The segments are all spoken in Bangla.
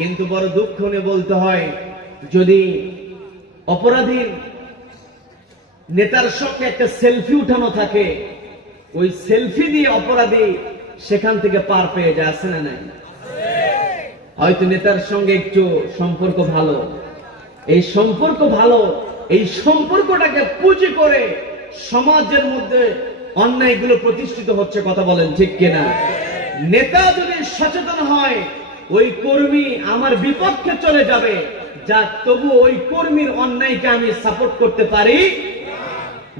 কিন্তু বড় দুঃখ নিয়ে বলতে হয়, যদি অপরাধীর নেতার সঙ্গে একটা সেলফি উঠানো থাকে, ওই সেলফি দিয়ে অপরাধী সেখান থেকে পার পেয়ে যায়, আছে না নাই? হয়তো নেতার সঙ্গে একটু সম্পর্ক ভালো। এই সম্পর্ক ভালো, এই সম্পর্কটাকে পুঁজি করে সমাজের মধ্যে অন্যায়গুলো প্রতিষ্ঠিত হচ্ছে, কথা বলেন ঠিক কিনা? নেতা যদি সচেতন হয় ওই কর্মী আমার বিপক্ষে চলে যাবে, যা তবু ওই কর্মীর অন্যায়কে আমি সাপোর্ট করতে পারি।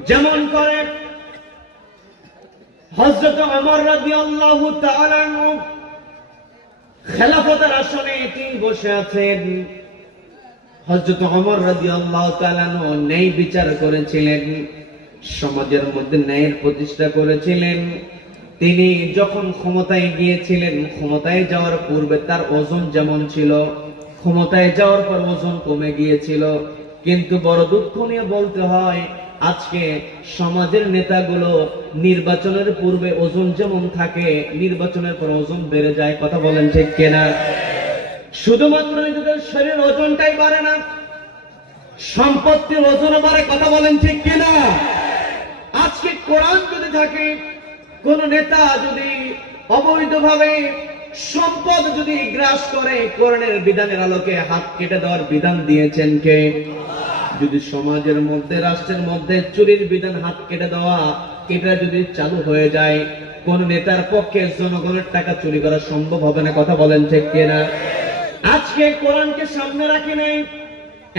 যেমন করে হজরত অমর তাআলা আনহু, খেলাফতের আসনে তিনি বসে আছেন। হজরত অমর রাজি আল্লাহ ন্যায় বিচার করেছিলেন, সমাজের মধ্যে ন্যায়ের প্রতিষ্ঠা করেছিলেন। তিনি যখন ক্ষমতায় গিয়েছিলেন, ক্ষমতায় যাওয়ার পূর্বে তার ওজন যেমন ছিল, ক্ষমতায় যাওয়ার পর ওজন কমে গিয়েছিল। কিন্তু বড় দুঃখ নিয়ে বলতে হয়, আজকে সমাজের নেতাগুলো নির্বাচনের পূর্বে ওজন যেমন থাকে, নির্বাচনের পর ওজন বেড়ে যায়। কথা বলেন ঠিক কেনা? শুধুমাত্র নিজেদের শরীর ওজনটাই বাড়ে না, সম্পত্তির ওজন বাড়ে। কথা বলেন ঠিক কিনা? আজকে কোরআন যদি থাকে কোন নেতা যদি অবৈধভাবে সম্পদ যদি গ্রাস করে, কোরআনের বিধানের আলোকে হাত কেটে দেওয়ার বিধান দিয়েছেন কে? যদি সমাজের মধ্যে, রাষ্ট্রের মধ্যে চুরির বিধান হাত কেটে দেওয়া এটা যদি চালু হয়ে যায়, কোন নেতার পক্ষে জনগণের টাকা চুরি করা সম্ভব হবে না কথা বলেন ঠিক কিনা? আজকে কোরআনকে সামনে রাখি নাই।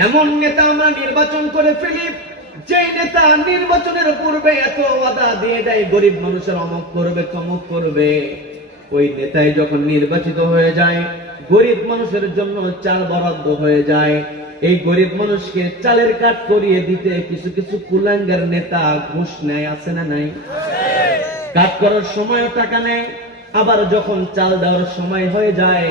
এমন নেতা আমরা নির্বাচন করে ফেলি যে নেতা নির্বাচনের পূর্বে এত ওয়াদা দিয়ে দেয়, গরিব মানুষের অমক করবে, তমক করবে, ওই নেতাই যখন নির্বাচিত হয়ে যায়, গরিব মানুষের জন্য চাল বরাদ্দ হয়ে যায়। এই গরিব মানুষকে চালের কাট করিয়ে দিতে কিছু কিছু কুলাঙ্গের নেতা ঘুষ নেয়, আছে না নাই? কাজ করার সময়ও টাকা নেয়, আবার যখন চাল দেওয়ার সময় হয়ে যায়,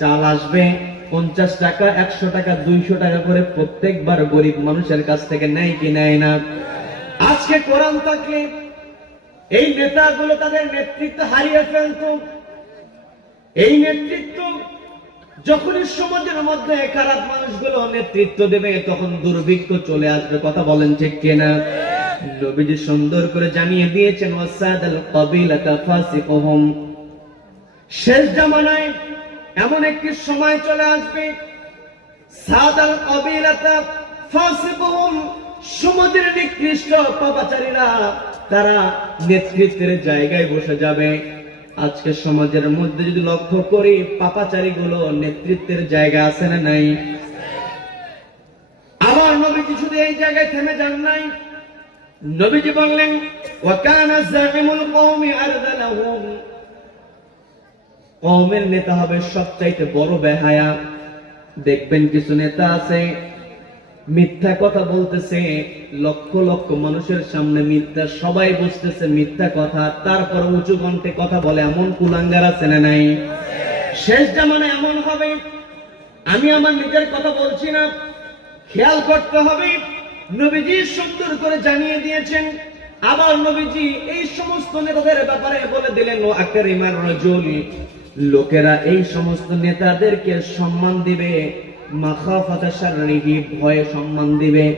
চাল আসবে পঞ্চাশ টাকা, একশো টাকা, দুইশো টাকা করে প্রত্যেকবার গরিব মানুষের কাছ থেকে নেয় কি নেয় না? আজকে কোরআন থাকলে এই নেতাগুলো তাদের নেতৃত্ব হারিয়ে ফেলত। এই নেতৃত্ব যখনই সমাজের মধ্যে খারাপ মানুষগুলো নেতৃত্ব দেবে, তখন দুর্ভিক্ষ চলে আসবে। কথা বলেন ঠিক কিনা? নবীজি সুন্দর করে জানিয়ে দিয়েছেন ওয়াসাদাল কাবিলাতা ফাসিকুহুম। শেষ জামানায় এমন একটি সময় চলে আসবে। সাদাল কাবিলাতা ফাসিকুহুম সমাজের নিকৃষ্ট পাপাচারীরা তারা নেতৃত্বের জায়গায় বসে যাবে। আজকে সমাজের মধ্যে যদি লক্ষ্য করি পাপাচারী গুলো নেতৃত্বের জায়গা আছে না নাই? আবার নবীজি শুধু এই জায়গায় থেমে যান নাই। নবীজি বললেন ওয়াকানা জাইমুল কওমি আরদালাহুম। কওমের নেতা হবে সবচাইতে বড় বেহায়া। দেখবেন কিছু নেতা আছে, মিথ্যা কথা বলতেছে, লক্ষ লক্ষ মানুষের সামনে মিথ্যা, সবাই বুঝতেছে মিথ্যা কথা, তারপর উঁচু কণ্ঠে কথা বলে, এমন কুলাঙ্গার আছে না নাই? শেষ জামানে এমন হবে, আমি আমার নিজের কথা বলছি না, খেয়াল করতে হবে, নবীজি সুন্দর করে জানিয়ে দিয়েছেন আবার নবীজি এই সমস্ত নেতাদের ব্যাপারে বলে দিলেন, ও আকরিমার রজুল লোকেরা এই সমস্ত নেতাদেরকে সম্মান দিবে ভয়ে সম্মান দিবে।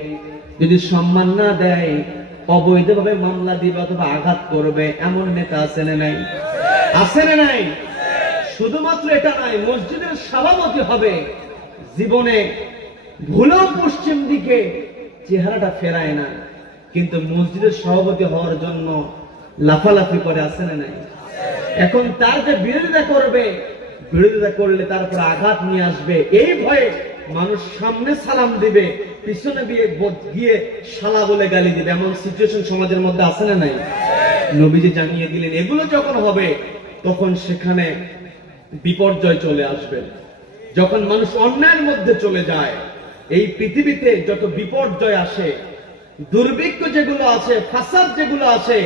যদি সম্মান না দেয়, অবৈধভাবে মামলা দিবে অথবা আঘাত করবে, এমন নেতা আছে না নাই? আছে না নাই? শুধুমাত্র এটা নয়, মসজিদের সভাপতি হবে। জীবনে ভুলেও পশ্চিম দিকে চেহারাটা ফেরায় না। কিন্তু মসজিদের সভাপতি হওয়ার জন্য লাফালাফি করে আসে না নাই? এখন তার যে বিরোধিতা করবে, বিরোধিতা করলে তার উপর আঘাত নিয়ে আসবে। এই ভয়ে মানুষ সামনে সালাম দিবে, পিছনে গিয়ে শালা বলে গালি দিবে। এমন সিচুয়েশন সমাজের মধ্যে আছে না নাই? নবীজি জানিয়ে দিলেন, এগুলো যখন হবে, তখন সেখানে বিপর্যয় চলে আসবে। যখন মানুষ অন্যায়ের মধ্যে চলে যায়, এই পৃথিবীতে যত বিপর্যয় আসে, দুর্ভিক্ষ যেগুলো আছে, ফাসাদ যেগুলো আছে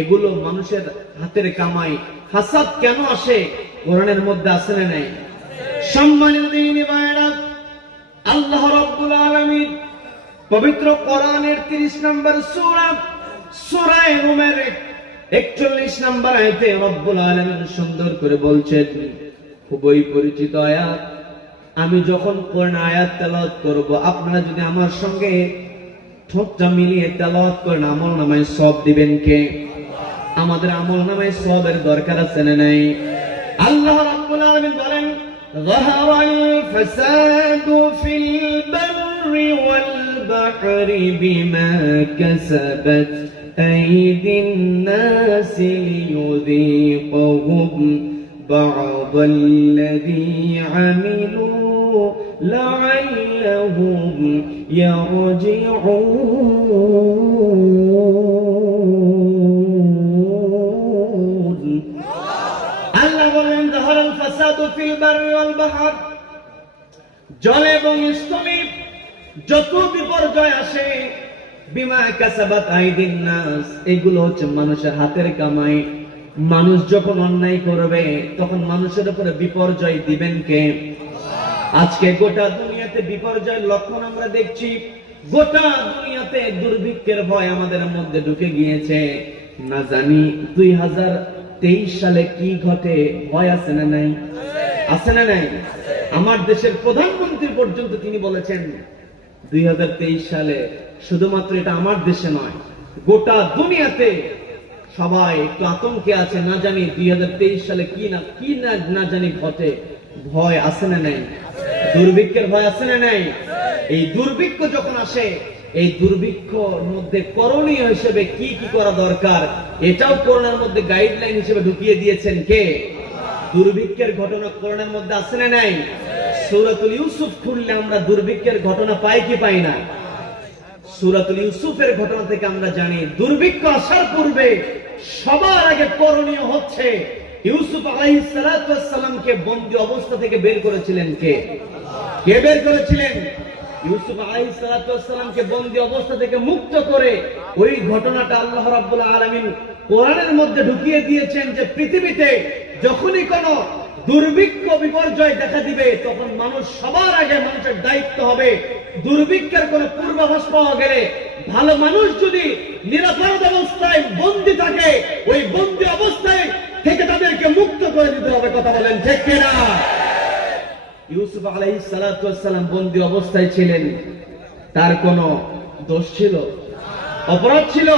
এগুলো মানুষের হাতের কামাই। হাসাদ কেন আসে? কোরআনের মধ্যে আসে না নাই? সম্মানিত দিনী আল্লাহ রাব্বুল আলামিন পবিত্র কোরআনের 30 নম্বর সূরা সূরা রুমের 41 নম্বর আয়াতে রব্বুল আলামিন সুন্দর করে বলছেন, খুবই পরিচিত আয়াত। আমি যখন কোরআন আয়াত তেলাওয়াত করব, আপনারা যদি আমার সঙ্গে ঠোঁটটা মিলিয়ে তেলাওয়াত করেন, আমল নামায় সব দিবেন কে? আমাদের আমল নামায় সবের দরকার আছে না নাই আল্লাহ রাব্বুল আলামিন বলেন ظهر الفساد في البر والبحر بما كسبت أيدي الناس ليذيقهم بعض الذي عملوا لعلهم يرجعون বলেন, জাহারাল ফাসাদু ফিল বাররি ওয়াল বাহর। জলে এবং স্থলে যত বিপর্যয় আসে, বিমা কাসাবাত আইদিন নাস, এগুলো হচ্ছে মানুষের হাতের কামাই। মানুষ যখন অন্যায় করবে, তখন মানুষের উপরে বিপর্যয় দিবেন কে? আজকে গোটা দুনিয়াতে বিপর্যয়ের লক্ষণ আমরা দেখছি। গোটা দুনিয়াতে দুর্ভিক্ষের ভয় আমাদের মধ্যে ঢুকে গিয়েছে। না জানি, দুই হাজার তেইশ সালে কি ঘটে ভয় আছে না নাই? আছে না নাই? আমার দেশের প্রধানমন্ত্রী পর্যন্ত তিনি বলেছেন, দুই সালে শুধুমাত্র এটা আমার দেশে নয়, গোটা দুনিয়াতে সবাই একটু আতঙ্কে আছে, না জানি দুই হাজার তেইশ সালে কি না কি না না জানি ঘটে, ভয় আছে না নাই? দুর্ভিক্ষের ভয় আছে না নাই? এই দুর্ভিক্ষ যখন আসে এই দুর্ভিক্ষর মধ্যে করণীয় হিসেবে কি কি করা দরকার? এটাও করোনার মধ্যে গাইডলাইন হিসেবে ঢুকিয়ে দিয়েছেন কে? দুর্ভিক্ষের ঘটনা করোনার মধ্যে আছে না নাই? সূরাতুল ইউসুফ খুললে আমরা দুর্ভিক্ষের ঘটনা পাই কি পাই না? সুরাতুল ইউসুফের ঘটনা থেকে আমরা জানি, দুর্ভিক্ষ আসার পূর্বে সবার আগে করণীয় হচ্ছে ইউসুফ আলাইহিস সালাতু সালামকে বন্দি অবস্থা থেকে বের করেছিলেন কে? কে বের করেছিলেন? ইউসুফ আলাইহিস সালাতু সালামকে বন্দি অবস্থা থেকে মুক্ত করে ওই ঘটনাটা আল্লাহ রাব্বুল আলামিন কোরআনের মধ্যে ঢুকিয়ে দিয়েছেন যে পৃথিবীতে যখনই কোনো দুর্ভিক্ষ বিপর্যয় দেখা দিবে, তখন মানুষ সবার আগে মানুষের দায়িত্ব হবে। দুর্ভিক্ষের কোন পূর্বাভাস পাওয়া গেলে ভালো মানুষ যদি নিরাপদ অবস্থায় বন্দি থাকে, ওই বন্দি অবস্থায় থেকে তাদেরকে মুক্ত করে দিতে হবে, কথা বলেন ঠিক কিনা? ইউসুফ আলাইহিস সালাতু সালাম বন্দি অবস্থায় ছিলেন। তার কোনো দোষ ছিল? অপরাধ ছিল?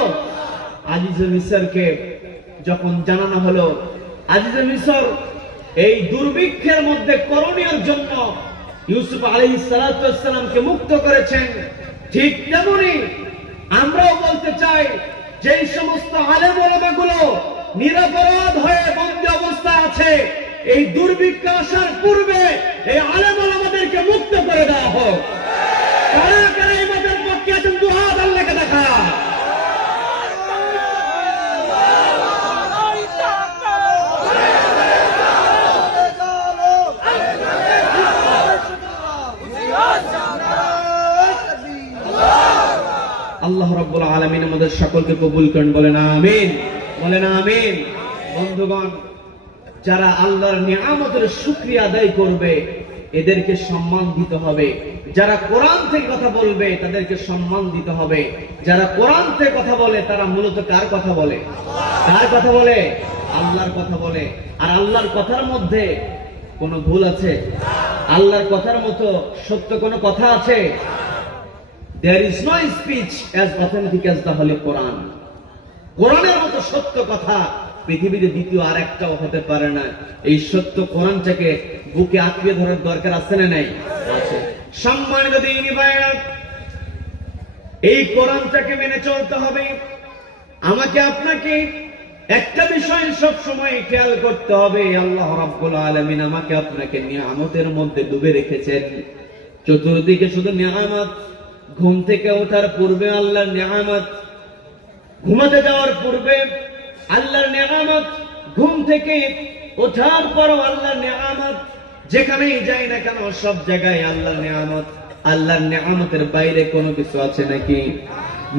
আজিজে মিসরকে যখন জানানো হলো, আজিজে মিসর এই দুর্ভিক্ষের মধ্যে করণীয় জন্য ইউসুফ আলী সালাতামকে মুক্ত করেছেন। ঠিক তেমনি আমরাও বলতে চাই যে সমস্ত আলেমগুলো নিরপরাধ হয়ে বন্দি অবস্থা আছে এই দুর্ভিক্ষ আসার পূর্বে এই আলেম আমাদেরকে মুক্ত করে দেওয়া হোক। কারা কারা আল্লাহকে দেখা। আল্লাহ রাব্বুল আলামিন আমাদের সকলকে কবুল করেন, বলেন আমিন। বলেন আমিন। বন্ধুগণ যারা আল্লাহর নিয়ামতের শুকরিয়া আদায় করবে, এদেরকে সম্মান দিতে হবে। যারা কোরআন থেকে কথা বলবে, তাদেরকে সম্মান দিতে হবে। যারা কোরআন থেকে কথা বলে, তারা মূলত কার কথা বলে? কার কথা বলে? আল্লাহর কথা বলে। আর আল্লাহর কথার মধ্যে কোনো ভুল আছে? আল্লাহর কথার মতো সত্য কোনো কথা আছে? There is no speech as authentic as the Holy Quran. কোরআনের মতো সত্য কথা পৃথিবীতে দ্বিতীয় আর একটাও হতে পারে না। এই সত্য কোরআনটাকে বুকে আঁকড়িয়ে ধরার দরকার আছে না নাই? সম্মানিত দিনী ভাইরা এই কোরআনটাকে মেনে চলতে হবে। আমাকে আপনাকে একটা বিষয় সব সময় খেয়াল করতে হবে। আল্লাহ রাব্বুল আলামিন আমাকে আপনাকে নিয়ামতের মধ্যে ডুবে রেখেছেন। চতুর্দিকে শুধু নিয়ামত ঘুম থেকে ওঠার পূর্বে আল্লাহর নিয়ামত ঘুমাতে যাওয়ার পূর্বে আল্লাহর নিয়ামত, ঘুম থেকে ওঠার পরও আল্লাহর নিয়ামত, যেখানেই যাই না কেন, সব জায়গায় আল্লাহর নিয়ামত। আল্লাহর নিয়ামতের বাইরে কোনো কিছু আছে নাকি?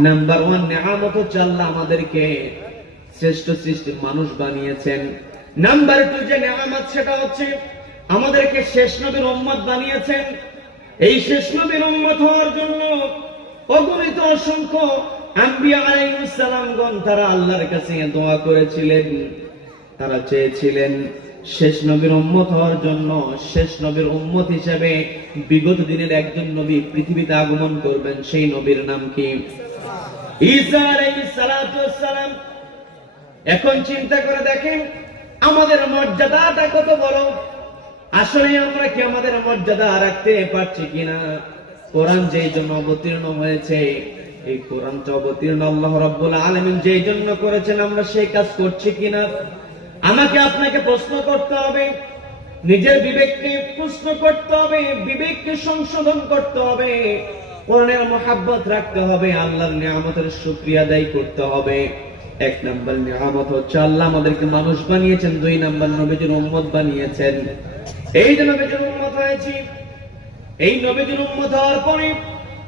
নাম্বার ওয়ান নিয়ামত হচ্ছে আল্লাহ আমাদেরকে শ্রেষ্ঠ সৃষ্টি মানুষ বানিয়েছেন। নাম্বার টু যে নিয়ামত, সেটা হচ্ছে আমাদেরকে শেষ নবীর উম্মত বানিয়েছেন। এই শেষ নবীর উম্মত হওয়ার জন্য অগণিত অসংখ্য তারা আল্লাহর কাছে দোয়া করেছিলেন। তারা চেয়েছিলেন শেষ নবীর উম্মত হওয়ার জন্য, শেষ নবীর উম্মত বিগত দিনের একজন নবী পৃথিবীতে আগমন করবেন, সেই নবীর নাম কি? এখন চিন্তা করে দেখেন, আমাদের মর্যাদাটা কত বড়? আসলে আমরা কি আমাদের মর্যাদা রাখতে পারছি কিনা? কোরআন যেই জন্য অবতীর্ণ হয়েছে এই কোরআনটা অবতীর্ণ আল্লাহ রাব্বুল আলামিন যেই জন্য করেছেন, আমরা সেই কাজ করছি কিনা? আমাকে আপনাকে প্রশ্ন করতে হবে, নিজের বিবেককে প্রশ্ন করতে হবে, বিবেককে সংশোধন করতে হবে, কোরআনের মহাব্বত রাখতে হবে, আল্লাহর নিয়ামতের শুকরিয়া আদায় করতে হবে। এক নম্বর নিয়ামত হচ্ছে আল্লাহ আমাদেরকে মানুষ বানিয়েছেন, দুই নম্বর নবীজির উম্মত বানিয়েছেন। এই যে নবীজির উম্মত হয়েছি, এই নবীজির উম্মত হওয়ার পরে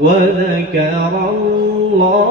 وذكر الله